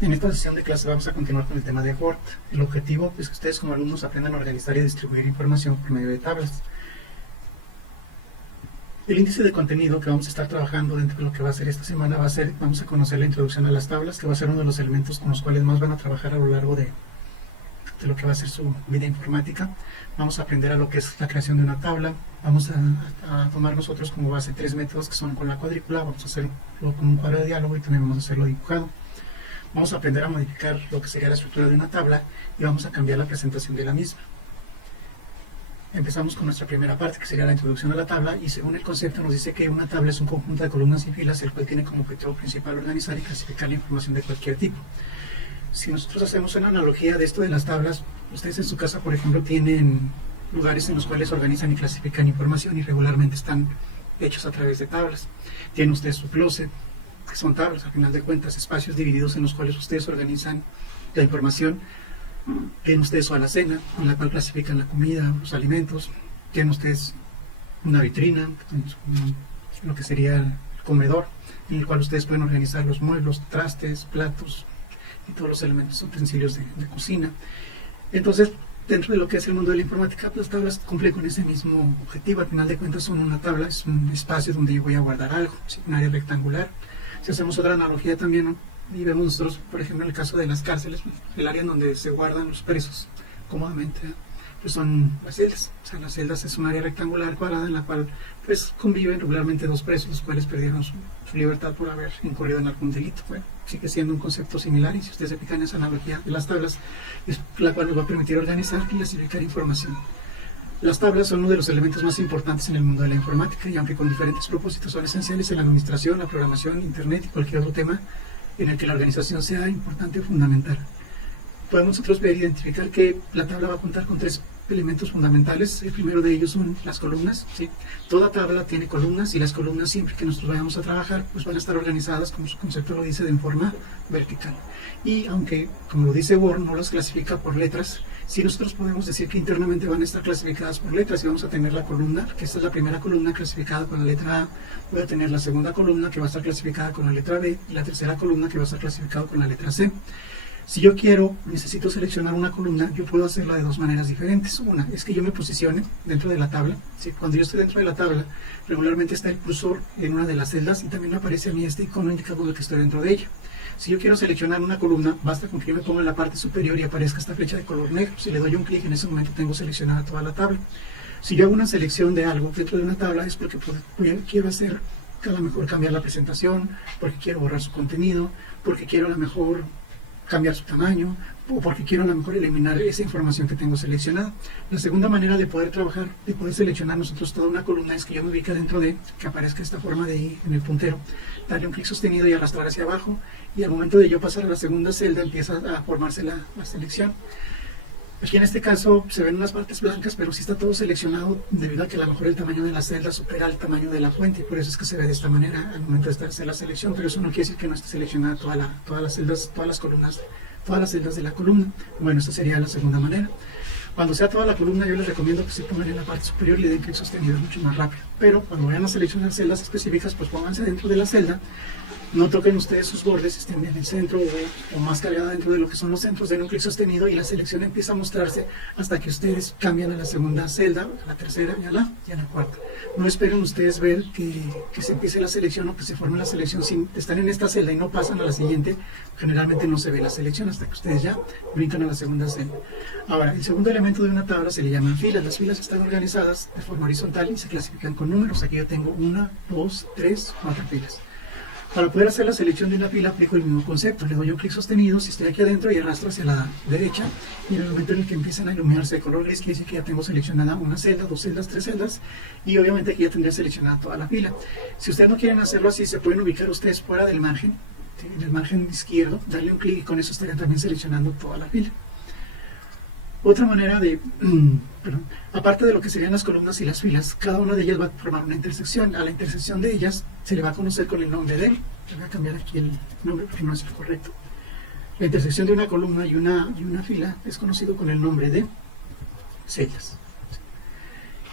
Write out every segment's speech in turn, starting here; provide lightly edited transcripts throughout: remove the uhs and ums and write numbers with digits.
En esta sesión de clase vamos a continuar con el tema de Word. El objetivo es que ustedes como alumnos aprendan a organizar y distribuir información por medio de tablas. El índice de contenido que vamos a estar trabajando dentro de lo que va a ser esta semana vamos a conocer la introducción a las tablas, que va a ser uno de los elementos con los cuales más van a trabajar a lo largo de lo que va a ser su vida informática. Vamos a aprender a lo que es la creación de una tabla. Vamos a tomar nosotros como base 3 métodos que son con la cuadrícula. Vamos a hacerlo con un cuadro de diálogo y también vamos a hacerlo dibujado. Vamos a aprender a modificar lo que sería la estructura de una tabla y vamos a cambiar la presentación de la misma. Empezamos con nuestra primera parte, que sería la introducción a la tabla, y según el concepto nos dice que una tabla es un conjunto de columnas y filas, el cual tiene como objetivo principal organizar y clasificar la información de cualquier tipo. Si nosotros hacemos una analogía de esto de las tablas, ustedes en su casa, por ejemplo, tienen lugares en los cuales organizan y clasifican información y regularmente están hechos a través de tablas. Tienen ustedes su closet, que son tablas, al final de cuentas, espacios divididos en los cuales ustedes organizan la información. Tienen ustedes su alacena, en la cual clasifican la comida, los alimentos. Tienen ustedes una vitrina, lo que sería el comedor, en el cual ustedes pueden organizar los muebles, trastes, platos y todos los elementos, utensilios de cocina. Entonces, dentro de lo que es el mundo de la informática, las tablas cumplen con ese mismo objetivo. Al final de cuentas son una tabla, es un espacio donde yo voy a guardar algo, un área rectangular. Si hacemos otra analogía también, ¿no? Y vemos nosotros, por ejemplo, en el caso de las cárceles, el área en donde se guardan los presos cómodamente, pues son las celdas. O sea, las celdas es un área rectangular cuadrada en la cual pues conviven regularmente dos presos, los cuales perdieron su libertad por haber incurrido en algún delito. Bueno, sigue siendo un concepto similar, y si ustedes se fijan en esa analogía de las tablas, es la cual nos va a permitir organizar y clasificar información. Las tablas son uno de los elementos más importantes en el mundo de la informática, y aunque con diferentes propósitos son esenciales en la administración, la programación, internet y cualquier otro tema en el que la organización sea importante o fundamental. Podemos nosotros ver e identificar que la tabla va a contar con 3 elementos fundamentales. El primero de ellos son las columnas, ¿sí? Toda tabla tiene columnas, y las columnas, siempre que nosotros vayamos a trabajar, pues van a estar organizadas, como su concepto lo dice, de forma vertical. Y aunque, como lo dice Word, no las clasifica por letras, sí nosotros podemos decir que internamente van a estar clasificadas por letras, y vamos a tener la columna, que esta es la primera columna clasificada con la letra A. Voy a tener la segunda columna, que va a estar clasificada con la letra B, y la tercera columna, que va a estar clasificada con la letra C. Si yo necesito seleccionar una columna, yo puedo hacerla de 2 maneras diferentes. Una es que yo me posicione dentro de la tabla, ¿sí? Cuando yo estoy dentro de la tabla, regularmente está el cursor en una de las celdas, y también me aparece a mí este icono indicando de que estoy dentro de ella. Si yo quiero seleccionar una columna, basta con que yo me ponga en la parte superior y aparezca esta flecha de color negro. Si le doy un clic, en ese momento tengo seleccionada toda la tabla. Si yo hago una selección de algo dentro de una tabla, es porque quiero hacer a lo mejor cambiar la presentación, porque quiero borrar su contenido, porque quiero a lo mejor cambiar su tamaño, o porque quiero a lo mejor eliminar esa información que tengo seleccionada. La segunda manera de poder trabajar, de poder seleccionar nosotros toda una columna, es que yo me ubique dentro de, que aparezca esta forma de I en el puntero, darle un clic sostenido y arrastrar hacia abajo, y al momento de yo pasar a la segunda celda empieza a formarse la selección. Aquí en este caso se ven unas partes blancas, pero sí está todo seleccionado debido a que a lo mejor el tamaño de la celda supera el tamaño de la fuente, y por eso es que se ve de esta manera al momento de hacer la selección. Pero eso no quiere decir que no esté seleccionada todas las celdas, todas las columnas, todas las celdas de la columna. Bueno, esta sería la segunda manera. Cuando sea toda la columna, yo les recomiendo que se pongan en la parte superior y le den clic sostenido, es mucho más rápido. Pero cuando vayan a seleccionar celdas específicas, pues pónganse dentro de la celda. No toquen ustedes sus bordes, estén en el centro o más cargada dentro de lo que son los centros, den un clic sostenido y la selección empieza a mostrarse hasta que ustedes cambian a la segunda celda, a la tercera y a la cuarta. No esperen ustedes ver que se empiece la selección o que se forme la selección. Si están en esta celda y no pasan a la siguiente, generalmente no se ve la selección hasta que ustedes ya brincan a la segunda celda. Ahora, el segundo elemento de una tabla se le llaman filas. Las filas están organizadas de forma horizontal y se clasifican con números. Aquí yo tengo 1, 2, 3, 4 filas. Para poder hacer la selección de una fila aplico el mismo concepto, le doy un clic sostenido si estoy aquí adentro y arrastro hacia la derecha, y en el momento en el que empiezan a iluminarse de color gris, quiere decir que ya tengo seleccionada una celda, 2 celdas, 3 celdas, y obviamente aquí ya tendría seleccionada toda la fila. Si ustedes no quieren hacerlo así, se pueden ubicar ustedes fuera del margen, en el margen izquierdo, darle un clic y con eso estarían también seleccionando toda la fila. Otra manera aparte de lo que serían las columnas y las filas, cada una de ellas va a formar una intersección. A la intersección de ellas se le va a conocer con el nombre de. Le voy a cambiar aquí el nombre porque no es el correcto. La intersección de una columna y una fila es conocido con el nombre de celdas.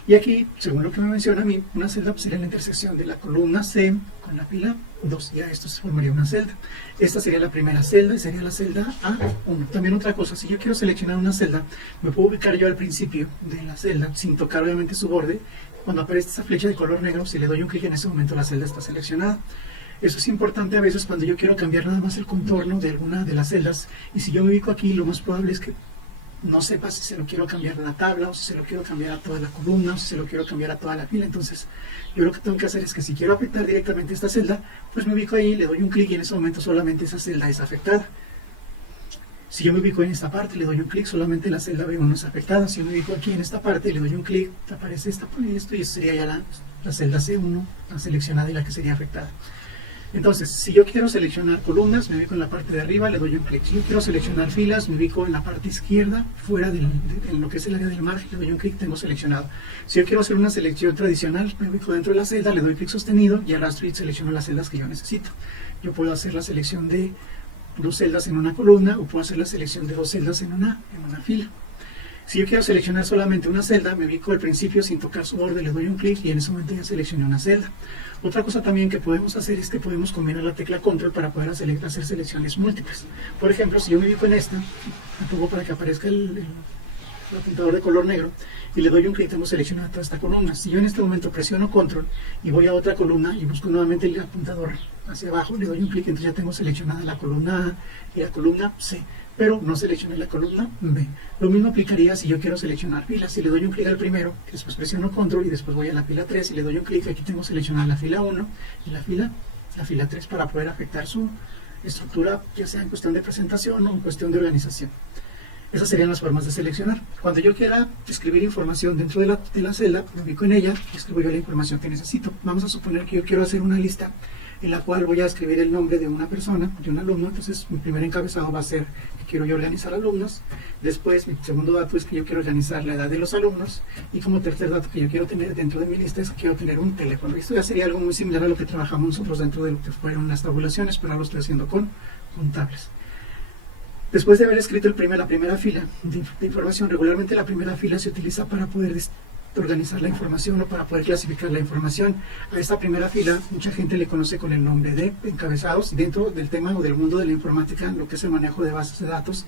Y aquí, según lo que me menciona a mí, una celda sería la intersección de la columna C con en la fila 2, ya esto se formaría una celda. Esta sería la primera celda y sería la celda A1. También otra cosa, si yo quiero seleccionar una celda, me puedo ubicar yo al principio de la celda sin tocar obviamente su borde. Cuando aparece esa flecha de color negro, si le doy un clic en ese momento la celda está seleccionada. Eso es importante a veces cuando yo quiero cambiar nada más el contorno de alguna de las celdas, y si yo me ubico aquí, lo más probable es que no sepa si se lo quiero cambiar a la tabla, o si se lo quiero cambiar a toda la columna, o si se lo quiero cambiar a toda la fila. Entonces yo lo que tengo que hacer es que si quiero afectar directamente esta celda, pues me ubico ahí, le doy un clic y en ese momento solamente esa celda es afectada. Si yo me ubico en esta parte, le doy un clic, solamente la celda B1 es afectada. Si yo me ubico aquí en esta parte, le doy un clic, aparece esto y eso sería ya la celda C1, la seleccionada y la que sería afectada. Entonces, si yo quiero seleccionar columnas, me ubico en la parte de arriba, le doy un clic. Si yo quiero seleccionar filas, me ubico en la parte izquierda, fuera en lo que es el área del margen, le doy un clic, tengo seleccionado. Si yo quiero hacer una selección tradicional, me ubico dentro de la celda, le doy clic sostenido y arrastro y selecciono las celdas que yo necesito. Yo puedo hacer la selección de 2 celdas en una columna, o puedo hacer la selección de 2 celdas en una fila. Si yo quiero seleccionar solamente una celda, me ubico al principio sin tocar su borde, le doy un clic y en ese momento ya seleccioné una celda. Otra cosa también que podemos hacer es que podemos combinar la tecla control para poder hacer selecciones múltiples. Por ejemplo, si yo me ubico en esta, me pongo para que aparezca el apuntador de color negro y le doy un clic, tengo seleccionada toda esta columna. Si yo en este momento presiono control y voy a otra columna y busco nuevamente el apuntador hacia abajo, le doy un clic, entonces ya tengo seleccionada la columna A y la columna C, pero no seleccioné la columna B. Lo mismo aplicaría si yo quiero seleccionar filas. Si le doy un clic al primero, después presiono control y después voy a la fila 3 y le doy un clic, aquí tengo seleccionada la fila 1 y la fila 3 para poder afectar su estructura, ya sea en cuestión de presentación o en cuestión de organización. Esas serían las formas de seleccionar. Cuando yo quiera escribir información dentro de la celda, me ubico en ella y escribo yo la información que necesito. Vamos a suponer que yo quiero hacer una lista en la cual voy a escribir el nombre de una persona, de un alumno. Entonces mi primer encabezado va a ser que quiero yo organizar alumnos. Después mi segundo dato es que yo quiero organizar la edad de los alumnos, y como tercer dato que yo quiero tener dentro de mi lista es que quiero tener un teléfono. Esto ya sería algo muy similar a lo que trabajamos nosotros dentro de lo que fueron las tabulaciones, pero ahora lo estoy haciendo con tablets. Después de haber escrito la primera fila de información, regularmente la primera fila se utiliza para poder organizar la información o para poder clasificar la información. A esta primera fila mucha gente le conoce con el nombre de encabezados. Dentro del tema o del mundo de la informática, lo que es el manejo de bases de datos,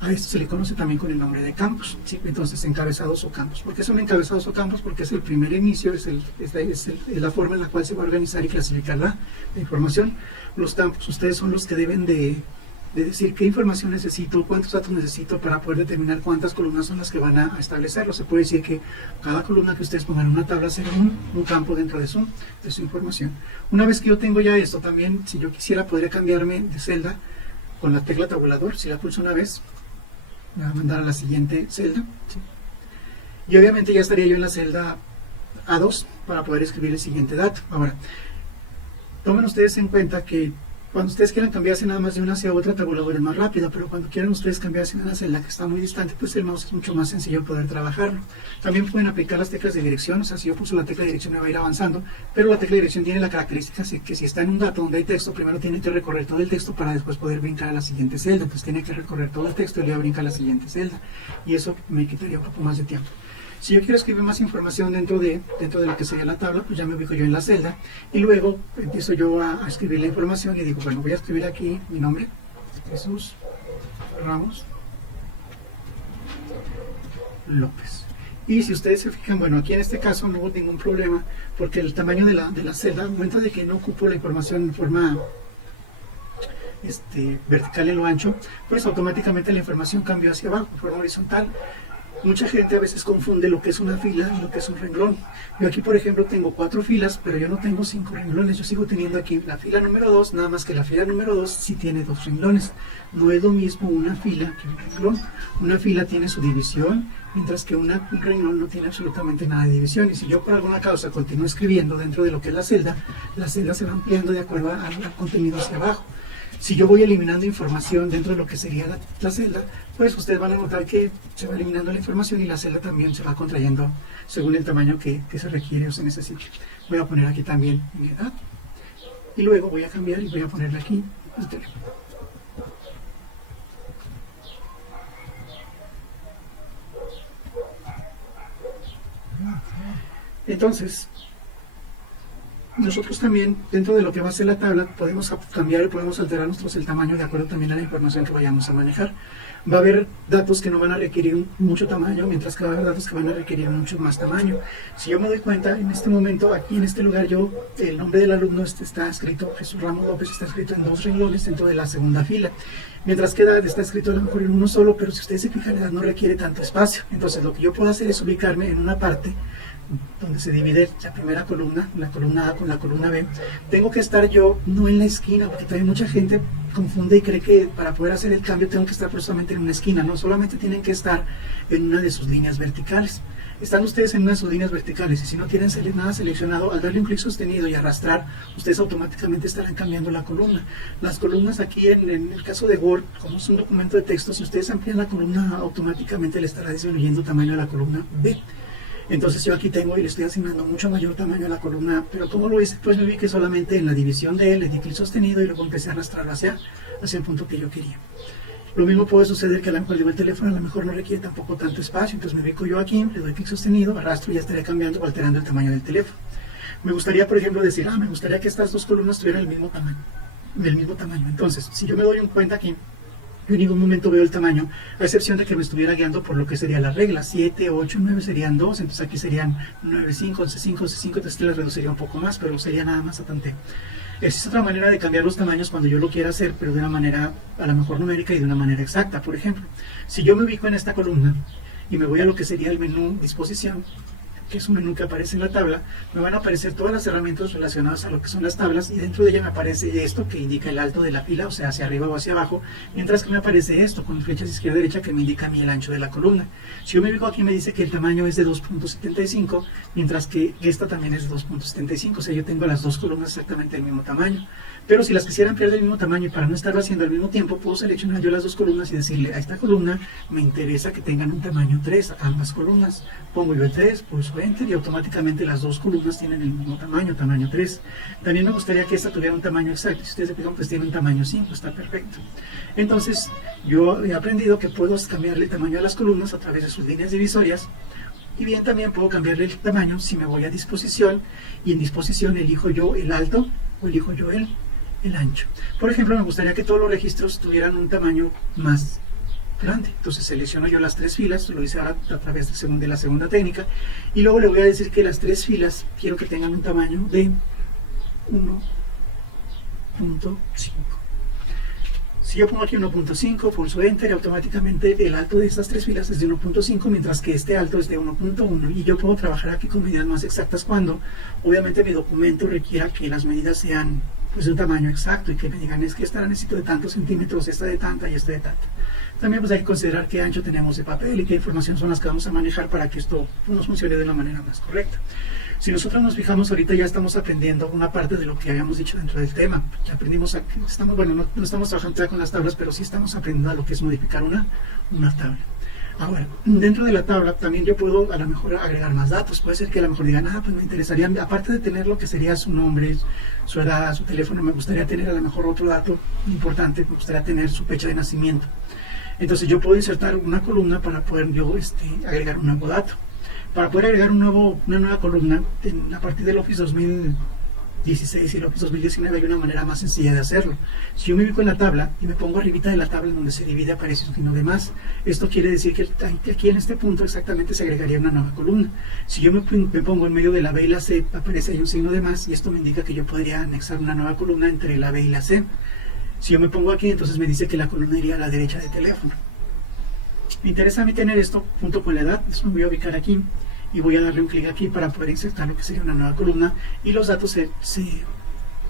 a esto se le conoce también con el nombre de campos, ¿sí? Entonces, encabezados o campos. ¿Por qué son encabezados o campos? Porque es el primer inicio, es la forma en la cual se va a organizar y clasificar la información. Los campos, ustedes son los que deben de decir qué información necesito, cuántos datos necesito para poder determinar cuántas columnas son las que van a establecerlo. Se puede decir que cada columna que ustedes pongan en una tabla será un campo dentro de su información. Una vez que yo tengo ya esto, también si yo quisiera podría cambiarme de celda con la tecla tabulador. Si la pulso una vez, me va a mandar a la siguiente celda, ¿sí? Y obviamente ya estaría yo en la celda A2 para poder escribir el siguiente dato. Ahora, tomen ustedes en cuenta que cuando ustedes quieran cambiarse nada más de una hacia otra, tabulador es más rápida, pero cuando quieran ustedes cambiarse de una celda que está muy distante, pues el mouse es mucho más sencillo poder trabajarlo. También pueden aplicar las teclas de dirección, o sea, si yo pulso la tecla de dirección me va a ir avanzando, pero la tecla de dirección tiene la característica que si está en un dato donde hay texto, primero tiene que recorrer todo el texto para después poder brincar a la siguiente celda. Pues tiene que recorrer todo el texto y luego brincar a la siguiente celda, y eso me quitaría un poco más de tiempo. Si yo quiero escribir más información dentro de lo que sería la tabla, pues ya me ubico yo en la celda y luego empiezo yo a escribir la información y digo, bueno, voy a escribir aquí mi nombre, Jesús Ramos López. Y si ustedes se fijan, bueno, aquí en este caso no hubo ningún problema porque el tamaño de la celda muestra de que no ocupo la información en forma vertical en lo ancho, pues automáticamente la información cambió hacia abajo, en forma horizontal. Mucha gente a veces confunde lo que es una fila y lo que es un renglón. Yo aquí, por ejemplo, tengo 4 filas, pero yo no tengo 5 renglones. Yo sigo teniendo aquí la fila número 2, nada más que la fila número 2 sí tiene 2 renglones. No es lo mismo una fila que un renglón. Una fila tiene su división, mientras que un renglón no tiene absolutamente nada de división. Y si yo por alguna causa continúo escribiendo dentro de lo que es la celda se va ampliando de acuerdo al contenido hacia abajo. Si yo voy eliminando información dentro de lo que sería la celda, pues ustedes van a notar que se va eliminando la información y la celda también se va contrayendo según el tamaño que se requiere o se necesite. Voy a poner aquí también mi edad y luego voy a cambiar y voy a ponerle aquí el teléfono. Entonces, nosotros también, dentro de lo que va a ser la tabla, podemos cambiar y podemos alterar nosotros el tamaño de acuerdo también a la información que vayamos a manejar. Va a haber datos que no van a requerir mucho tamaño, mientras que va a haber datos que van a requerir mucho más tamaño. Si yo me doy cuenta, en este momento, aquí en este lugar, el nombre del alumno está escrito, Jesús Ramos López, está escrito en 2 renglones dentro de la segunda fila. Mientras que edad está escrito a lo mejor en uno solo, pero si ustedes se fijan, edad no requiere tanto espacio. Entonces, lo que yo puedo hacer es ubicarme en una parte donde se divide la primera columna, la columna A con la columna B. Tengo que estar yo no en la esquina, porque también mucha gente confunde y cree que para poder hacer el cambio tengo que estar precisamente en una esquina. No, solamente tienen que estar en una de sus líneas verticales. Están ustedes en una de sus líneas verticales y si no tienen nada seleccionado, al darle un clic sostenido y arrastrar, ustedes automáticamente estarán cambiando la columna. Las columnas aquí, en el caso de Word, como es un documento de texto, si ustedes amplían la columna, automáticamente le estará disminuyendo tamaño a la columna B. Entonces yo aquí tengo y le estoy asignando mucho mayor tamaño a la columna A, pero como lo hice, pues me vi que solamente en la división de él le di clic sostenido y luego empecé a arrastrarlo hacia el punto que yo quería. Lo mismo puede suceder que a lo mejor el teléfono a lo mejor no requiere tampoco tanto espacio, entonces me ubico yo aquí, le doy clic sostenido, arrastro y ya estaré cambiando o alterando el tamaño del teléfono. Me gustaría, por ejemplo, decir, me gustaría que estas dos columnas tuvieran el mismo tamaño. Entonces, si yo me doy en cuenta aquí, yo en ningún momento veo el tamaño, a excepción de que me estuviera guiando por lo que sería la regla. 7, 8, 9 serían 2, entonces aquí serían 9, 5, 11, 5, 11, 5, entonces les reduciría un poco más, pero sería nada más a tanteo. Existe otra manera de cambiar los tamaños cuando yo lo quiera hacer, pero de una manera a lo mejor numérica y de una manera exacta. Por ejemplo, si yo me ubico en esta columna y me voy a lo que sería el menú disposición, que es un menú que aparece en la tabla, me van a aparecer todas las herramientas relacionadas a lo que son las tablas y dentro de ella me aparece esto que indica el alto de la fila, o sea, hacia arriba o hacia abajo, mientras que me aparece esto con flechas izquierda y derecha que me indica a mí el ancho de la columna. Si yo me ubico aquí me dice que el tamaño es de 2.75, mientras que esta también es de 2.75, o sea, yo tengo las dos columnas exactamente del mismo tamaño. Pero si las quisiera ampliar del mismo tamaño y para no estarlo haciendo al mismo tiempo, puedo seleccionar yo las dos columnas y decirle a esta columna me interesa que tengan un tamaño 3, ambas columnas. Pongo yo el 3, pulso Enter y automáticamente las dos columnas tienen el mismo tamaño 3. También me gustaría que esta tuviera un tamaño exacto. Si ustedes se fijan, pues tiene un tamaño 5, está perfecto. Entonces, yo he aprendido que puedo cambiarle el tamaño a las columnas a través de sus líneas divisorias. Y bien, también puedo cambiarle el tamaño si me voy a disposición y en disposición elijo yo el alto o elijo yo el ancho. Por ejemplo, me gustaría que todos los registros tuvieran un tamaño más grande. Entonces selecciono yo las 3 filas, lo hice ahora a través de la segunda técnica, y luego le voy a decir que las 3 filas quiero que tengan un tamaño de 1.5. Si yo pongo aquí 1.5, pulso Enter y automáticamente el alto de estas 3 filas es de 1.5, mientras que este alto es de 1.1 y yo puedo trabajar aquí con medidas más exactas cuando obviamente mi documento requiera que las medidas sean pues de un tamaño exacto y que me digan es que esta la necesito de tantos centímetros, esta de tanta y esta de tanta. También pues hay que considerar qué ancho tenemos de papel y qué información son las que vamos a manejar para que esto nos funcione de la manera más correcta. Si nosotros nos fijamos ahorita ya estamos aprendiendo una parte de lo que habíamos dicho dentro del tema. Ya aprendimos, no estamos trabajando ya con las tablas, pero sí estamos aprendiendo a lo que es modificar una tabla. Ahora, dentro de la tabla también yo puedo a lo mejor agregar más datos. Puede ser que a lo mejor digan, pues me interesaría, aparte de tener lo que sería su nombre, su edad, su teléfono, me gustaría tener a lo mejor otro dato importante, me gustaría tener su fecha de nacimiento. Entonces yo puedo insertar una columna para poder yo agregar un nuevo dato. Para poder agregar una nueva columna, a partir del Office 2016 y el Office 2019 hay una manera más sencilla de hacerlo. Si yo me ubico en la tabla y me pongo arribita de la tabla en donde se divide aparece un signo de más, esto quiere decir que aquí en este punto exactamente se agregaría una nueva columna. Si yo me pongo en medio de la B y la C, aparece ahí un signo de más y esto me indica que yo podría anexar una nueva columna entre la B y la C. Si yo me pongo aquí, entonces me dice que la columna iría a la derecha del teléfono. Me interesa a mí tener esto junto con la edad, eso me voy a ubicar aquí y voy a darle un clic aquí para poder insertar lo que sería una nueva columna y los datos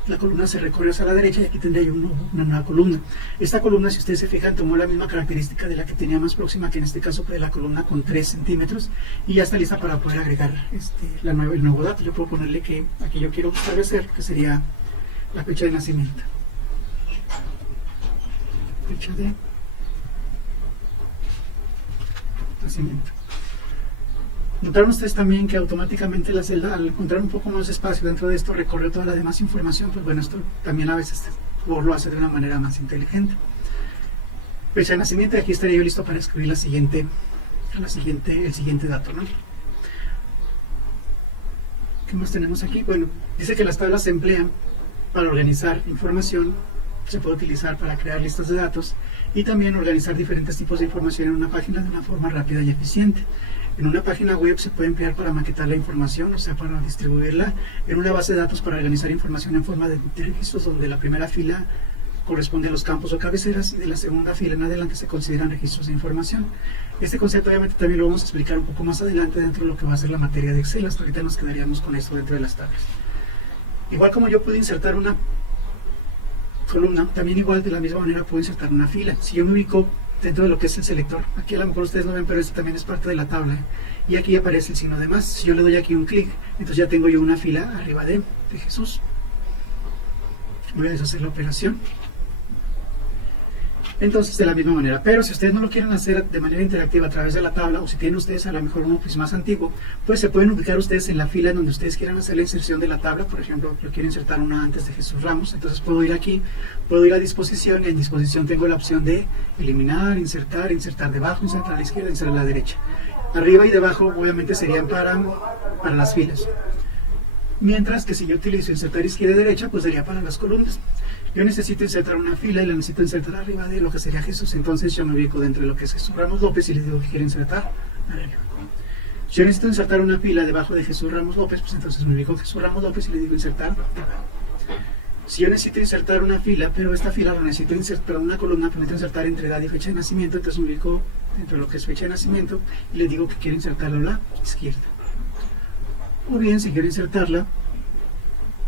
la columna se recorre hacia la derecha y aquí tendría yo una nueva columna. Esta columna, si ustedes se fijan, tomó la misma característica de la que tenía más próxima, que en este caso fue la columna con 3 centímetros y ya está lista para poder agregar el nuevo dato. Yo puedo ponerle que aquí yo quiero establecer que sería la fecha de nacimiento. Fecha de nacimiento. Notaron ustedes también que automáticamente la celda, al encontrar un poco más de espacio dentro de esto, recorrió toda la demás información. Pues bueno, esto también a veces Word lo hace de una manera más inteligente. Fecha de nacimiento, y aquí estaría yo listo para escribir el siguiente dato, ¿no? ¿Qué más tenemos aquí? Bueno, dice que las tablas se emplean para organizar información, se puede utilizar para crear listas de datos y también organizar diferentes tipos de información en una página de una forma rápida y eficiente. En una página web se puede emplear para maquetar la información, o sea, para distribuirla. En una base de datos para organizar información en forma de registros, donde la primera fila corresponde a los campos o cabeceras y de la segunda fila en adelante se consideran registros de información. Este concepto obviamente también lo vamos a explicar un poco más adelante dentro de lo que va a ser la materia de Excel. Hasta ahorita nos quedaríamos con esto dentro de las tablas. Igual como yo puedo insertar una columna, también igual de la misma manera puedo insertar una fila. Si yo me ubico dentro de lo que es el selector, aquí a lo mejor ustedes no ven, pero esto también es parte de la tabla, y aquí aparece el signo de más. Si yo le doy aquí un clic, entonces ya tengo yo una fila arriba de Jesús. Voy a deshacer la operación. Entonces, de la misma manera, pero si ustedes no lo quieren hacer de manera interactiva a través de la tabla, o si tienen ustedes a lo mejor uno pues más antiguo, pues se pueden ubicar ustedes en la fila en donde ustedes quieran hacer la inserción de la tabla. Por ejemplo, yo quiero insertar una antes de Jesús Ramos, entonces puedo ir aquí, puedo ir a disposición, y en disposición tengo la opción de eliminar, insertar, insertar debajo, insertar a la izquierda, insertar a la derecha. Arriba y debajo obviamente serían para las filas. Mientras que si yo utilizo insertar izquierda y derecha, pues sería para las columnas. Yo necesito insertar una fila y la necesito insertar arriba de lo que sería Jesús, entonces yo me ubico dentro de lo que es Jesús Ramos López y le digo que quiero insertar arriba. Si yo necesito insertar una fila debajo de Jesús Ramos López, pues entonces me ubico Jesús Ramos López y le digo insertar arriba. Si yo necesito insertar una fila, pero esta fila la necesito insertar, una columna, pero necesito insertar entre edad y fecha de nacimiento, entonces me ubico dentro de lo que es fecha de nacimiento y le digo que quiero insertarla a la izquierda. O bien, si quiero insertarla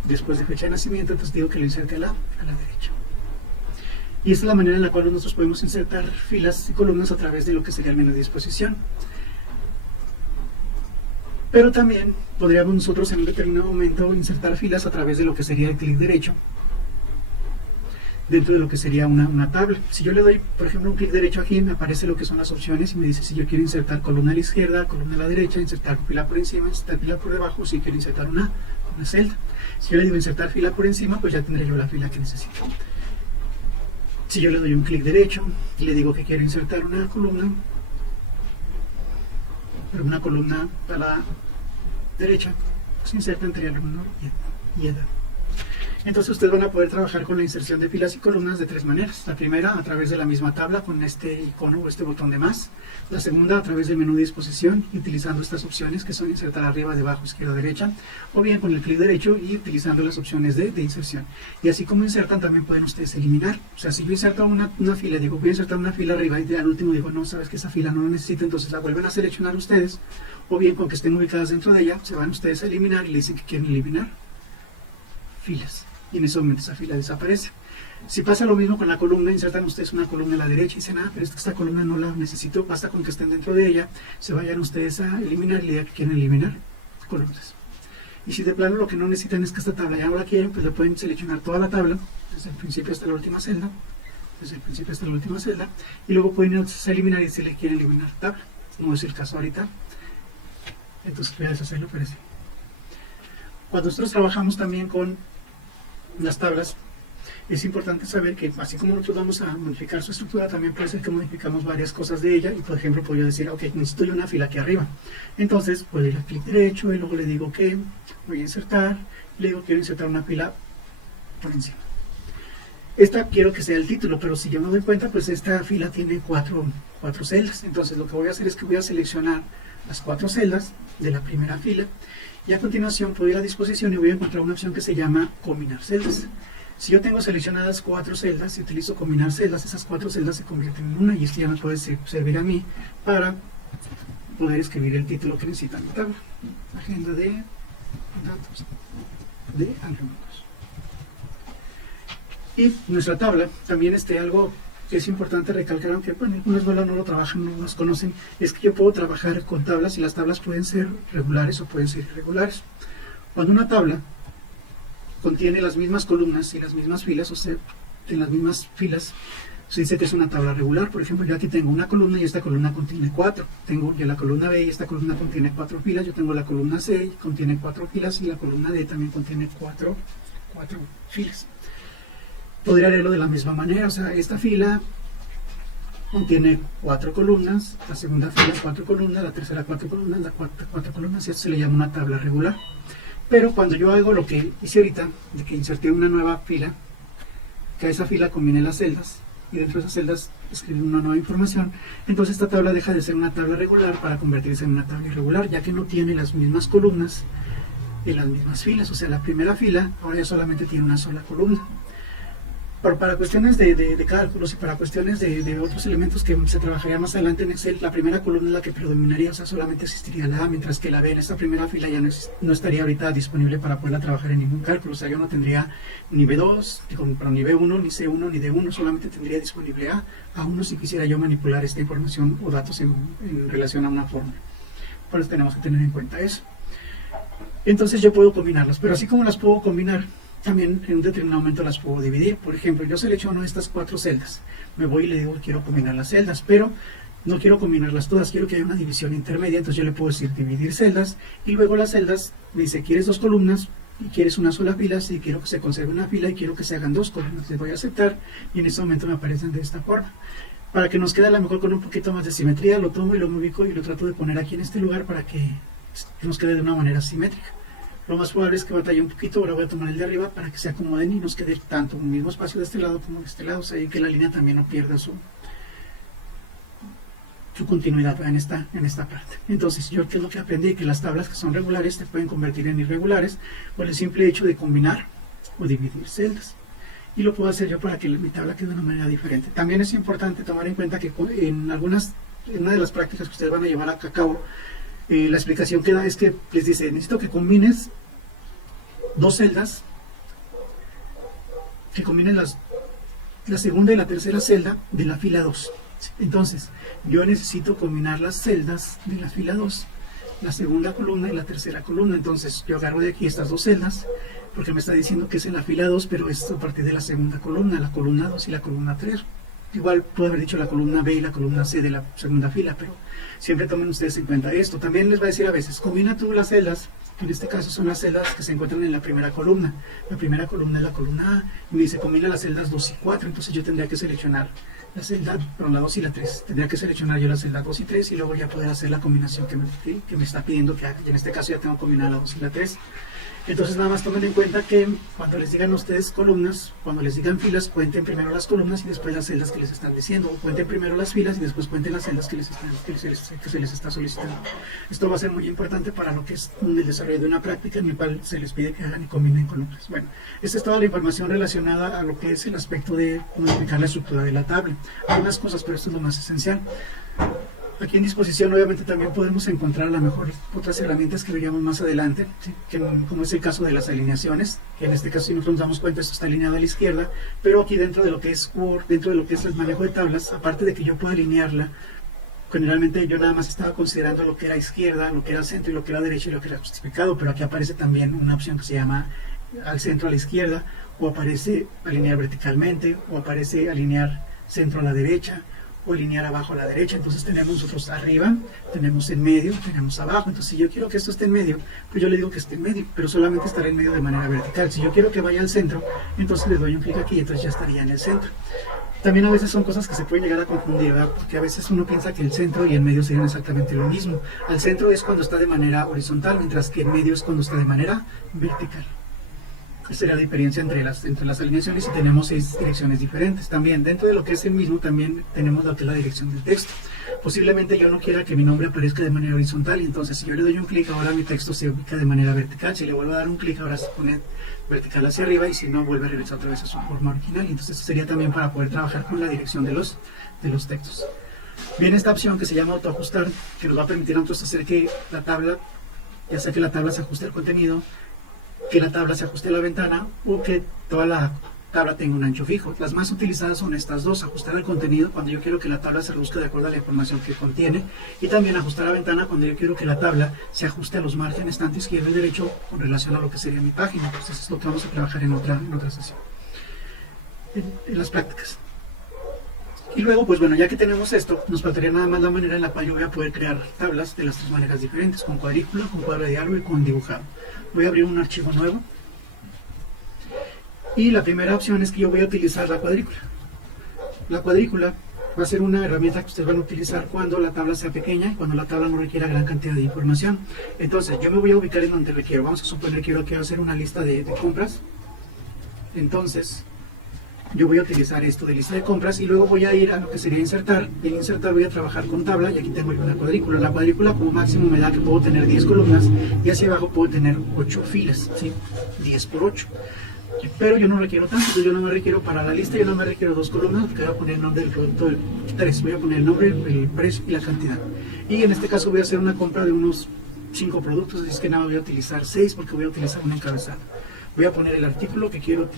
después de fecha de nacimiento, entonces digo que lo inserte a la derecha. Y esta es la manera en la cual nosotros podemos insertar filas y columnas a través de lo que sería el menú de disposición. Pero también podríamos nosotros en un determinado momento insertar filas a través de lo que sería el clic derecho dentro de lo que sería una tabla. Si yo le doy, por ejemplo, un clic derecho aquí, me aparece lo que son las opciones y me dice si yo quiero insertar columna a la izquierda, columna a la derecha, insertar fila por encima, insertar fila por debajo, si quiero insertar una celda. Si yo le digo insertar fila por encima, pues ya tendré yo la fila que necesito. Si yo le doy un clic derecho y le digo que quiero insertar una columna, pero una columna a la derecha, pues inserta entre alumno y edad. Entonces ustedes van a poder trabajar con la inserción de filas y columnas de tres maneras. La primera, a través de la misma tabla con este icono o este botón de más. La segunda, a través del menú de disposición y utilizando estas opciones que son insertar arriba, debajo, izquierda, derecha. O bien con el clic derecho y utilizando las opciones de inserción. Y así como insertan, también pueden ustedes eliminar. O sea, si yo inserto una fila, digo voy a insertar una fila arriba y al último digo no, sabes que esa fila no la necesito, entonces la vuelven a seleccionar ustedes. O bien con que estén ubicadas dentro de ella, se van ustedes a eliminar y le dicen que quieren eliminar filas. Y en ese momento esa fila desaparece. Si pasa lo mismo con la columna, insertan ustedes una columna a la derecha y dicen, pero esta columna no la necesito, basta con que estén dentro de ella, se vayan ustedes a eliminar y le digan que quieren eliminar columnas. Y si de plano lo que no necesitan es que esta tabla ya no la quieren, pues le pueden seleccionar toda la tabla, desde el principio hasta la última celda, y luego pueden ir a eliminar y si le quieren eliminar tabla. No es el caso ahorita, entonces voy a deshacerlo, parece. Cuando nosotros trabajamos también con las tablas, es importante saber que así como nosotros vamos a modificar su estructura, también puede ser que modificamos varias cosas de ella y por ejemplo podría decir, ok, necesito yo una fila aquí arriba, entonces puedo ir a clic derecho y luego le digo que voy a insertar, le digo quiero insertar una fila por encima. Esta quiero que sea el título, pero si yo no doy cuenta, pues esta fila tiene cuatro celdas, entonces lo que voy a hacer es que voy a seleccionar las 4 celdas de la primera fila y a continuación puedo ir a disposición y voy a encontrar una opción que se llama combinar celdas. Si yo tengo seleccionadas 4 celdas y utilizo combinar celdas, esas 4 celdas se convierten en una y esto ya me puede servir a mí para poder escribir el título que necesita mi tabla. Agenda de datos de alumnos. Y nuestra tabla también algo que es importante recalcar, aunque bueno, algunas escuelas no lo trabajan, no los conocen, es que yo puedo trabajar con tablas y las tablas pueden ser regulares o pueden ser irregulares. Cuando una tabla contiene las mismas columnas y las mismas filas, o sea, en las mismas filas, se dice que es una tabla regular. Por ejemplo, yo aquí tengo una columna y esta columna contiene 4. Tengo ya la columna B y esta columna contiene 4 filas. Yo tengo la columna C y contiene 4 filas y la columna D también contiene 4 filas. Podría leerlo de la misma manera, o sea, esta fila contiene 4 columnas, la segunda fila 4 columnas, la tercera 4 columnas, la cuarta 4 columnas, y esto se le llama una tabla regular. Pero cuando yo hago lo que hice ahorita, de que inserté una nueva fila, que a esa fila combiné las celdas, y dentro de esas celdas escribí una nueva información, entonces esta tabla deja de ser una tabla regular para convertirse en una tabla irregular, ya que no tiene las mismas columnas en las mismas filas. O sea, la primera fila ahora ya solamente tiene una sola columna. Pero para cuestiones de cálculos y para cuestiones de otros elementos que se trabajarían más adelante en Excel, la primera columna es la que predominaría, o sea, solamente existiría la A, mientras que la B en esta primera fila ya no estaría ahorita disponible para poderla trabajar en ningún cálculo. O sea, yo no tendría ni B2, ni B1, ni C1, ni D1, solamente tendría disponible A1 si quisiera yo manipular esta información o datos en relación a una fórmula. Por eso tenemos que tener en cuenta eso. Entonces yo puedo combinarlas, pero así como las puedo combinar, también en un determinado momento las puedo dividir. Por ejemplo, yo selecciono estas 4 celdas, me voy y le digo quiero combinar las celdas, pero no quiero combinarlas todas, quiero que haya una división intermedia. Entonces yo le puedo decir dividir celdas, y luego las celdas me dice ¿quieres 2 columnas? Y quieres una sola fila, si quiero que se conserve una fila y quiero que se hagan 2 columnas, les voy a aceptar y en este momento me aparecen de esta forma. Para que nos quede a lo mejor con un poquito más de simetría, lo tomo y lo ubico y lo trato de poner aquí en este lugar para que nos quede de una manera simétrica. Lo más probable es que batalle un poquito. Ahora voy a tomar el de arriba para que se acomoden y nos quede tanto un mismo espacio de este lado como de este lado, o sea, y que la línea también no pierda su continuidad en esta parte. Entonces, yo qué es lo que aprendí, que las tablas que son regulares te pueden convertir en irregulares por el simple hecho de combinar o dividir celdas. Y lo puedo hacer yo para que mi tabla quede de una manera diferente. También es importante tomar en cuenta que en una de las prácticas que ustedes van a llevar a cabo, la explicación que da es que les dice, necesito que combines 2 celdas, que combines la segunda y la tercera celda de la fila 2. Entonces, yo necesito combinar las celdas de la fila 2, la segunda columna y la tercera columna. Entonces, yo agarro de aquí estas 2 celdas, porque me está diciendo que es en la fila 2, pero es a partir de la segunda columna, la columna 2 y la columna 3. Igual puedo haber dicho la columna B y la columna C de la segunda fila, pero siempre tomen ustedes en cuenta esto. También les va a decir a veces, combina tú las celdas, que en este caso son las celdas que se encuentran en la primera columna. La primera columna es la columna A, y me dice, combina las celdas 2 y 4, entonces yo tendría que seleccionar la celda, la 2 y la 3. Tendría que seleccionar yo la celda 2 y 3 y luego ya poder hacer la combinación que me está pidiendo que haga. Y en este caso ya tengo combinada la 2 y la 3. Entonces nada más tomen en cuenta que cuando les digan a ustedes columnas, cuando les digan filas, cuenten primero las columnas y después las celdas que les están diciendo, o cuenten primero las filas y después cuenten las celdas que se les está solicitando. Esto va a ser muy importante para lo que es el desarrollo de una práctica en el cual se les pide que hagan y combinen columnas. Bueno, esta es toda la información relacionada a lo que es el aspecto de modificar la estructura de la tabla. Algunas cosas, pero esto es lo más esencial. Aquí en disposición obviamente también podemos encontrar a lo mejor otras herramientas que veríamos más adelante, ¿sí? Como es el caso de las alineaciones, que en este caso si nosotros nos damos cuenta esto está alineado a la izquierda, pero aquí dentro de lo que es Word, dentro de lo que es el manejo de tablas, aparte de que yo pueda alinearla, generalmente yo nada más estaba considerando lo que era izquierda, lo que era centro y lo que era derecha y lo que era justificado, pero aquí aparece también una opción que se llama al centro a la izquierda, o aparece alinear verticalmente, o aparece alinear centro a la derecha, o alinear abajo a la derecha. Entonces tenemos nosotros arriba, tenemos en medio, tenemos abajo. Entonces si yo quiero que esto esté en medio, pues yo le digo que esté en medio, pero solamente estará en medio de manera vertical. Si yo quiero que vaya al centro, entonces le doy un clic aquí y entonces ya estaría en el centro. También a veces son cosas que se pueden llegar a confundir, ¿verdad? Porque a veces uno piensa que el centro y el medio serían exactamente lo mismo. Al centro es cuando está de manera horizontal, mientras que en medio es cuando está de manera vertical. Esa sería la diferencia entre las alineaciones, y tenemos 6 direcciones diferentes. También dentro de lo que es el mismo también tenemos lo que es la dirección del texto. Posiblemente yo no quiera que mi nombre aparezca de manera horizontal, y entonces si yo le doy un clic ahora mi texto se ubica de manera vertical. Si le vuelvo a dar un clic ahora se pone vertical hacia arriba, y si no vuelve a regresar otra vez a su forma original. Entonces esto sería también para poder trabajar con la dirección de los textos. Viene esta opción que se llama autoajustar, que nos va a permitir a nosotros hacer que la tabla, ya sea que la tabla se ajuste al contenido, que la tabla se ajuste a la ventana, o que toda la tabla tenga un ancho fijo. Las más utilizadas son estas dos: ajustar al contenido cuando yo quiero que la tabla se reduzca de acuerdo a la información que contiene, y también ajustar a la ventana cuando yo quiero que la tabla se ajuste a los márgenes tanto izquierdo y derecho con relación a lo que sería mi página. Entonces es lo que vamos a trabajar en otra sesión, en las prácticas. Y luego, pues bueno, ya que tenemos esto, nos faltaría nada más la manera en la cual yo voy a poder crear tablas de las 3 maneras diferentes: con cuadrícula, con cuadro de diálogo y con dibujado. Voy a abrir un archivo nuevo, y la primera opción es que yo voy a utilizar la cuadrícula. La cuadrícula va a ser una herramienta que ustedes van a utilizar cuando la tabla sea pequeña y cuando la tabla no requiera gran cantidad de información. Entonces yo me voy a ubicar en donde requiero. Vamos a suponer que quiero hacer una lista de compras. Entonces yo voy a utilizar esto de lista de compras y luego voy a ir a lo que sería insertar. En insertar voy a trabajar con tabla y aquí tengo yo una cuadrícula. La cuadrícula como máximo me da que puedo tener 10 columnas y hacia abajo puedo tener 8 filas, ¿sí? 10 por 8. Pero yo no requiero tanto, entonces yo no me requiero para la lista, yo no me requiero 2 columnas porque voy a poner el nombre del producto del 3, voy a poner el nombre, el precio y la cantidad. Y en este caso voy a hacer una compra de unos 5 productos, así es que nada, voy a utilizar 6 porque voy a utilizar un encabezado. Voy a poner el artículo que quiero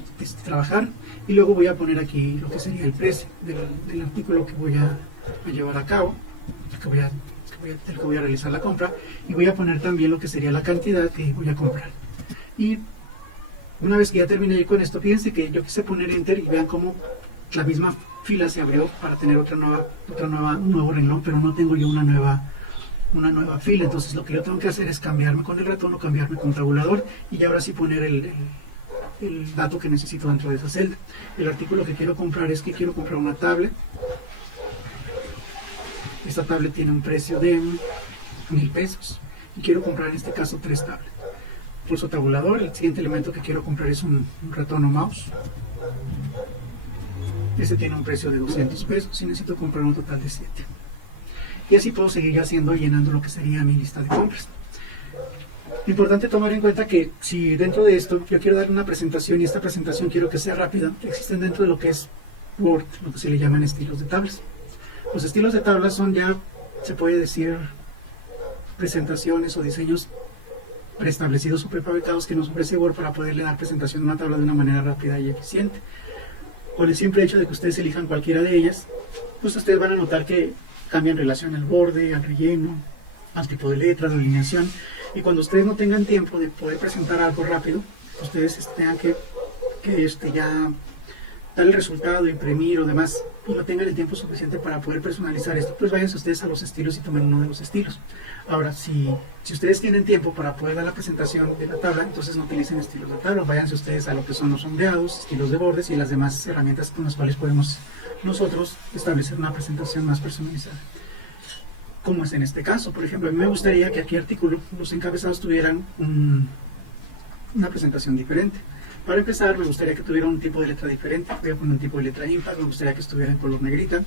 trabajar y luego voy a poner aquí lo que sería el precio del artículo que voy a llevar a cabo, del que voy a realizar la compra, y voy a poner también lo que sería la cantidad que voy a comprar. Y una vez que ya terminé con esto, fíjense que yo quise poner enter y vean cómo la misma fila se abrió para tener un nuevo renglón, pero no tengo yo una nueva fila. Entonces lo que yo tengo que hacer es cambiarme con el ratón o cambiarme con tabulador y ahora sí poner el dato que necesito dentro de esa celda. El artículo que quiero comprar es que quiero comprar una tablet. Esta tablet tiene un precio de 1000 pesos y quiero comprar en este caso 3 tablets. Pulso tabulador, el siguiente elemento que quiero comprar es un ratón o mouse. Este tiene un precio de 200 pesos y necesito comprar un total de 7. Y así puedo seguir llenando lo que sería mi lista de compras. Importante tomar en cuenta que si dentro de esto yo quiero dar una presentación y esta presentación quiero que sea rápida, existen dentro de lo que es Word, lo que se le llaman estilos de tablas. Los estilos de tablas son ya, se puede decir, presentaciones o diseños preestablecidos o prefabricados que nos ofrece Word para poderle dar presentación a una tabla de una manera rápida y eficiente. Por el simple hecho de que ustedes elijan cualquiera de ellas, pues ustedes van a notar que cambian relación al borde, al relleno, al tipo de letra, la alineación, y cuando ustedes no tengan tiempo de poder presentar algo rápido, ustedes tengan que ya dar el resultado, imprimir o demás, y no tengan el tiempo suficiente para poder personalizar esto, pues váyanse ustedes a los estilos y tomen uno de los estilos. Ahora, si ustedes tienen tiempo para poder dar la presentación de la tabla, entonces no utilicen estilos de tabla, váyanse ustedes a lo que son los sombreados, estilos de bordes y las demás herramientas con las cuales podemos nosotros establecer una presentación más personalizada. Como es en este caso, por ejemplo, a mí me gustaría que aquí artículo, los encabezados tuvieran una presentación diferente. Para empezar, me gustaría que tuviera un tipo de letra diferente. Voy a poner un tipo de letra impar, me gustaría que estuviera en color negrita.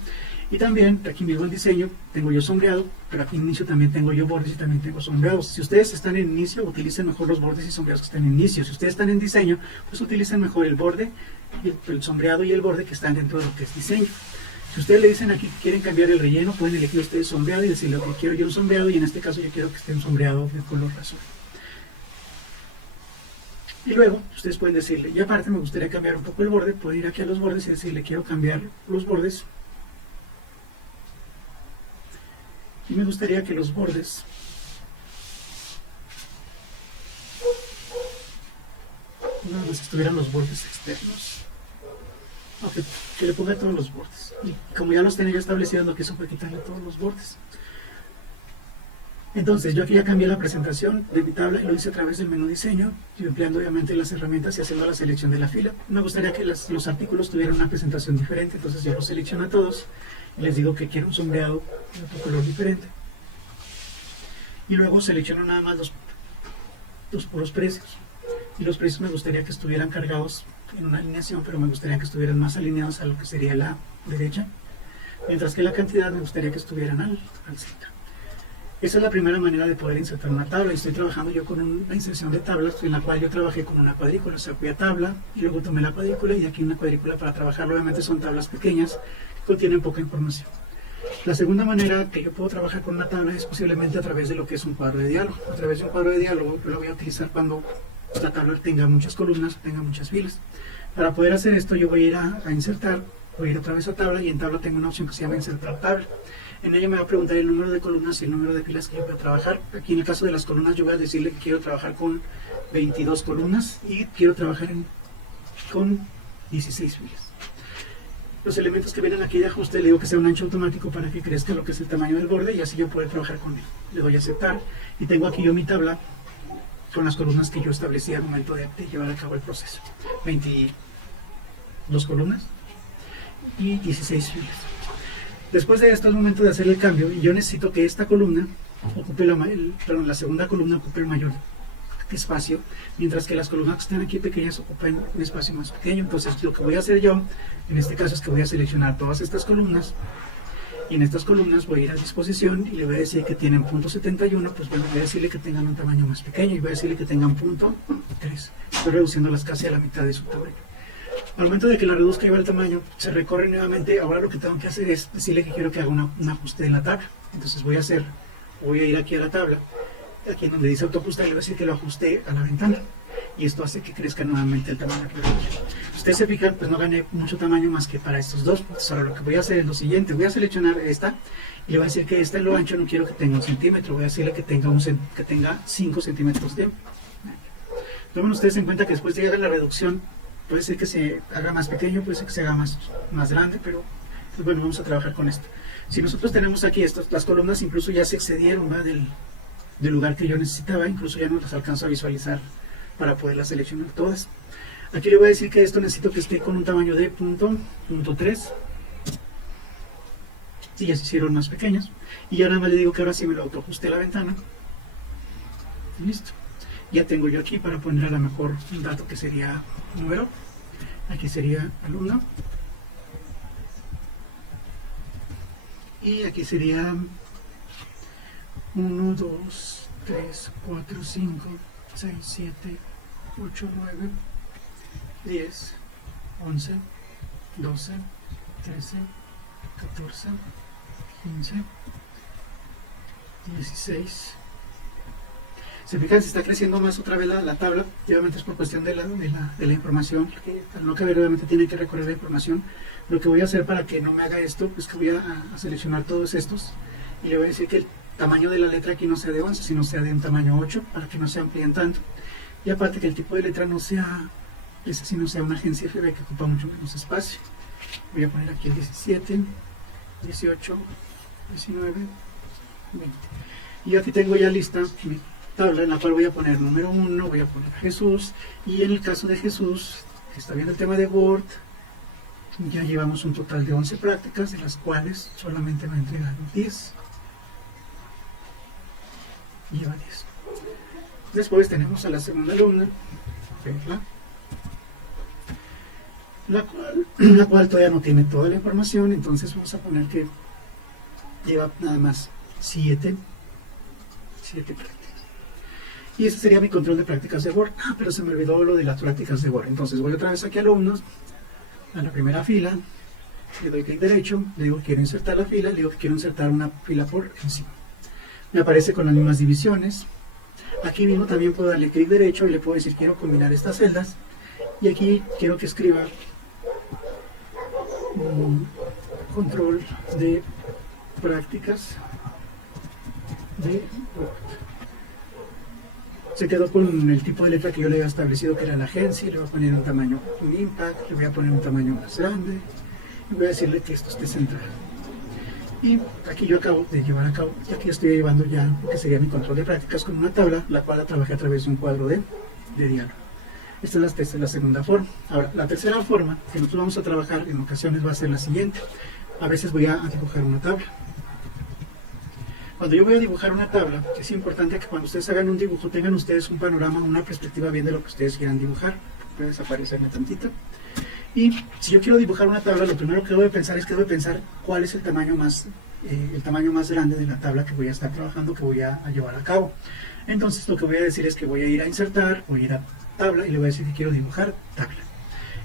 Y también, aquí mismo el diseño, tengo yo sombreado, pero aquí en inicio también tengo yo bordes y también tengo sombreados. Si ustedes están en inicio, utilicen mejor los bordes y sombreados que están en inicio. Si ustedes están en diseño, pues utilicen mejor el borde, el sombreado y el borde que están dentro de lo que es diseño. Si ustedes le dicen aquí que quieren cambiar el relleno, pueden elegir ustedes sombreado y decirle que quiero yo un sombreado, y en este caso yo quiero que esté un sombreado de color azul. Y luego ustedes pueden decirle, y aparte me gustaría cambiar un poco el borde, pueden ir aquí a los bordes y decirle quiero cambiar los bordes. Y me gustaría que los bordes nada más estuvieran los bordes externos. Ok, que le ponga todos los bordes. Y como ya los tenía yo establecidos, lo que hizo fue quitarle todos los bordes. Entonces, yo aquí ya cambié la presentación de mi tabla y lo hice a través del menú diseño, y empleando obviamente las herramientas y haciendo la selección de la fila. Me gustaría que los artículos tuvieran una presentación diferente, entonces yo los selecciono a todos y les digo que quiero un sombreado de otro color diferente. Y luego selecciono nada más los puros precios. Y los precios me gustaría que estuvieran cargados en una alineación, pero me gustaría que estuvieran más alineados a lo que sería la derecha, mientras que la cantidad me gustaría que estuvieran al centro. Esa es la primera manera de poder insertar una tabla, y estoy trabajando yo con una inserción de tablas en la cual yo trabajé con una cuadrícula, o sea, fui a tabla y luego tomé la cuadrícula y aquí una cuadrícula para trabajar. Obviamente son tablas pequeñas que contienen poca información. La segunda manera que yo puedo trabajar con una tabla es posiblemente a través de lo que es un cuadro de diálogo. A través de un cuadro de diálogo yo lo voy a utilizar cuando esta tabla tenga muchas columnas, tenga muchas filas. Para poder hacer esto yo voy a ir a insertar, voy a ir otra vez a tabla, y en tabla tengo una opción que se llama insertar tabla. En ella me va a preguntar el número de columnas y el número de filas que yo voy a trabajar. Aquí en el caso de las columnas yo voy a decirle que quiero trabajar con 22 columnas y quiero trabajar con 16 filas. Los elementos que vienen aquí de ajuste le digo que sea un ancho automático para que crezca lo que es el tamaño del borde y así yo puedo trabajar con él. Le doy a aceptar y tengo aquí yo mi tabla con las columnas que yo establecí al momento de llevar a cabo el proceso. 22 columnas y 16 filas. Después de esto es momento de hacer el cambio y yo necesito que esta columna ocupe la segunda columna ocupe el mayor espacio, mientras que las columnas que están aquí pequeñas ocupan un espacio más pequeño. Entonces lo que voy a hacer yo en este caso es que voy a seleccionar todas estas columnas y en estas columnas voy a ir a disposición y le voy a decir que tienen punto 71, pues bueno, voy a decirle que tengan un tamaño más pequeño y voy a decirle que tengan punto 3. Estoy reduciéndolas casi a la mitad de su tamaño. Al momento de que la reduzca y va el tamaño, se recorre nuevamente. Ahora lo que tengo que hacer es decirle que quiero que haga un ajuste en la tabla. Entonces voy a ir aquí a la tabla, aquí en donde dice autoajustar, le voy a decir que lo ajuste a la ventana. Y esto hace que crezca nuevamente el tamaño que yo quiero. Si ustedes se fijan, pues no gané mucho tamaño más que para estos dos. Entonces ahora lo que voy a hacer es lo siguiente. Voy a seleccionar esta y le voy a decir que esta en lo ancho no quiero que tenga 1 centímetro. Voy a decirle que tenga 5 centímetros de... Tomen ustedes en cuenta que después de que haga la reducción, puede ser que se haga más pequeño, puede ser que se haga más grande, pero pues bueno, vamos a trabajar con esto. Si nosotros tenemos aquí las columnas incluso ya se excedieron del lugar que yo necesitaba, incluso ya no las alcanzo a visualizar para poderlas seleccionar todas. Aquí le voy a decir que esto necesito que esté con un tamaño de punto 3 y ya se hicieron más pequeñas. Y ya nada más le digo que ahora sí me lo autoajuste la ventana. Listo. Ya tengo yo aquí para poner a lo mejor un dato que sería número. Aquí sería alumno. Y aquí sería 1, 2, 3, 4, 5, 6, 7, 8, 9, 10, 11, 12, 13, 14, 15, 16. Se fijan, si está creciendo más otra vez la tabla, obviamente es por cuestión de la información, que al no caber obviamente tiene que recorrer la información. Lo que voy a hacer para que no me haga esto, es que voy a seleccionar todos estos y le voy a decir que el tamaño de la letra aquí no sea de 11, sino sea de un tamaño 8, para que no se amplíen tanto. Y aparte que el tipo de letra no sea, no sea una agencia FB que ocupa mucho menos espacio. Voy a poner aquí el 17, 18, 19, 20. Y aquí tengo ya lista mi tabla en la cual voy a poner número 1, voy a poner a Jesús, y en el caso de Jesús, que está viendo el tema de Word, ya llevamos un total de 11 prácticas, de las cuales solamente me entregaron 10. Lleva 10. Después tenemos a la segunda alumna, la cual todavía no tiene toda la información, entonces vamos a poner que lleva nada más 7 prácticas. Y ese sería mi control de prácticas de Word. Pero se me olvidó lo de las prácticas de Word. Entonces voy otra vez aquí a alumnos, a la primera fila, le doy clic derecho, le digo que quiero insertar la fila, le digo que quiero insertar una fila por encima. Me aparece con las mismas divisiones. Aquí mismo también puedo darle clic derecho y le puedo decir quiero combinar estas celdas. Y aquí quiero que escriba control de prácticas de Word. Se quedó con el tipo de letra que yo le había establecido, que era la agencia. Le voy a poner un tamaño, un impact, le voy a poner un tamaño más grande y voy a decirle que esto esté centrado. Y aquí yo acabo de llevar a cabo, y aquí estoy llevando ya lo que sería mi control de prácticas con una tabla, la cual la trabajé a través de un cuadro de diálogo. Esta es la segunda forma. Ahora, la tercera forma que nosotros vamos a trabajar en ocasiones va a ser la siguiente. A veces voy a dibujar una tabla. Cuando yo voy a dibujar una tabla, es importante que cuando ustedes hagan un dibujo tengan ustedes un panorama, una perspectiva bien de lo que ustedes quieran dibujar. Puede desaparecerme tantito. Y si yo quiero dibujar una tabla, lo primero que debo de pensar es que debo de pensar cuál es el tamaño más grande de la tabla que voy a estar trabajando, que voy a llevar a cabo. Entonces lo que voy a decir es que voy a ir a insertar, voy a ir a tabla y le voy a decir que quiero dibujar tabla.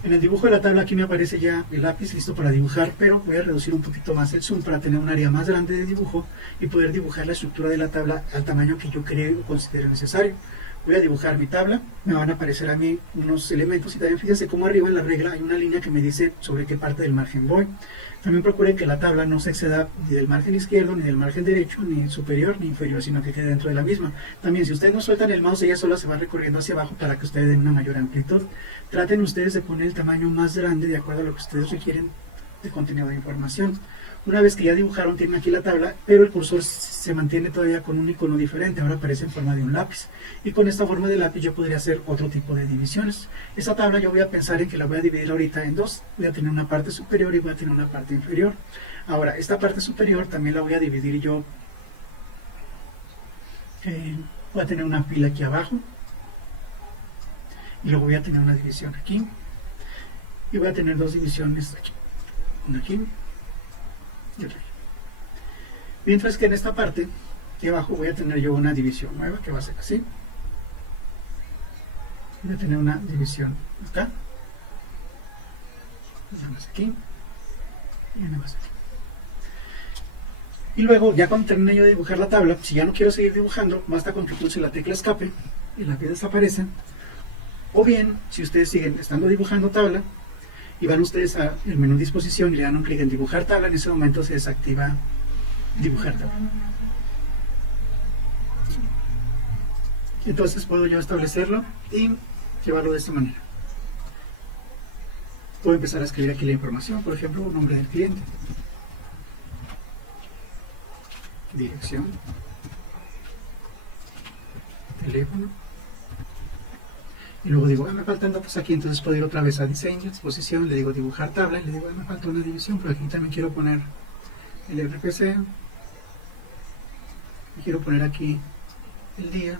En el dibujo de la tabla aquí me aparece ya el lápiz listo para dibujar, pero voy a reducir un poquito más el zoom para tener un área más grande de dibujo y poder dibujar la estructura de la tabla al tamaño que yo creo o considero necesario. Voy a dibujar mi tabla, me van a aparecer a mí unos elementos y también fíjense cómo arriba en la regla hay una línea que me dice sobre qué parte del margen voy. También procuren que la tabla no se exceda ni del margen izquierdo, ni del margen derecho, ni superior, ni inferior, sino que quede dentro de la misma. También si ustedes no sueltan el mouse, ella sola se va recorriendo hacia abajo para que ustedes den una mayor amplitud. Traten ustedes de poner el tamaño más grande de acuerdo a lo que ustedes requieren de contenido de información. Una vez que ya dibujaron, tienen aquí la tabla, pero el cursor se mantiene todavía con un icono diferente, ahora aparece en forma de un lápiz. Y con esta forma de lápiz yo podría hacer otro tipo de divisiones. Esta tabla yo voy a pensar en que la voy a dividir ahorita en dos. Voy a tener una parte superior y voy a tener una parte inferior. Ahora, esta parte superior también la voy a dividir yo. Voy a tener una fila aquí abajo. Y luego voy a tener una división aquí. Y voy a tener dos divisiones aquí. Una aquí. Mientras que en esta parte de abajo voy a tener yo una división nueva que va a ser así. Voy a tener una división acá, una más aquí y una más aquí. Y luego, ya cuando termine yo de dibujar la tabla, si ya no quiero seguir dibujando, basta con que pulse la tecla escape y la pieza desaparece. O bien, si ustedes siguen estando dibujando tabla, y van ustedes al menú disposición y le dan un clic en dibujar tabla, en ese momento se desactiva dibujar tabla. Entonces puedo yo establecerlo y llevarlo de esta manera. Puedo empezar a escribir aquí la información, por ejemplo, nombre del cliente, dirección, teléfono. Y luego digo, me faltan datos aquí, entonces puedo ir otra vez a diseño, exposición, le digo dibujar tabla, y le digo, me falta una división, pero aquí también quiero poner el RPC, y quiero poner aquí el día,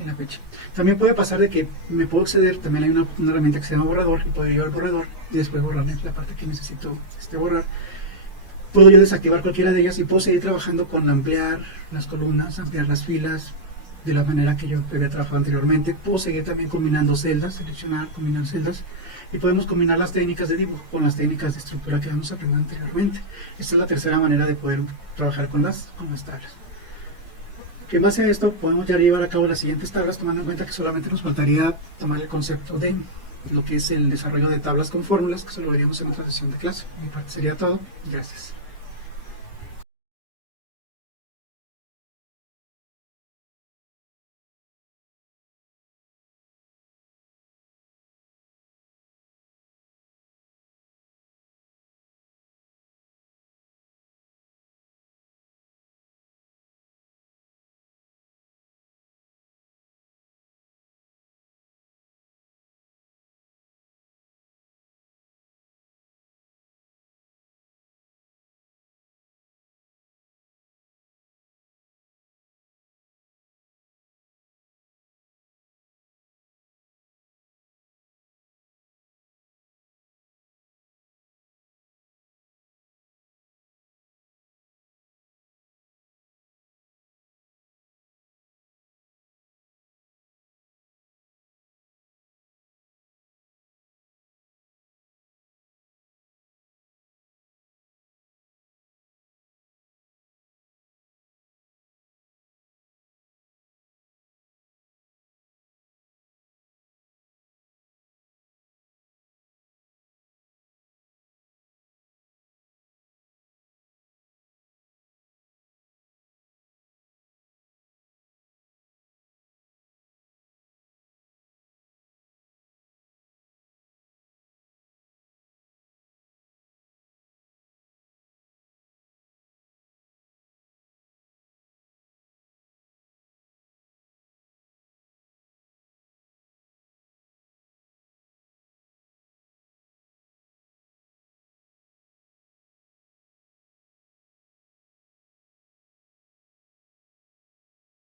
y la fecha. También puede pasar de que me puedo acceder, también hay una herramienta que se llama borrador, y puedo ir al borrador, y después borrar la parte que necesito borrar. Puedo yo desactivar cualquiera de ellas y puedo seguir trabajando con ampliar las columnas, ampliar las filas, de la manera que yo había trabajado anteriormente. Puedo seguir también combinando celdas, seleccionar, combinar celdas, y podemos combinar las técnicas de dibujo con las técnicas de estructura que hemos aprendido anteriormente. Esta es la tercera manera de poder trabajar con las tablas. Que en base a esto podemos ya llevar a cabo las siguientes tablas, tomando en cuenta que solamente nos faltaría tomar el concepto de lo que es el desarrollo de tablas con fórmulas, que eso lo veríamos en otra sesión de clase. Mi parte sería todo. Gracias.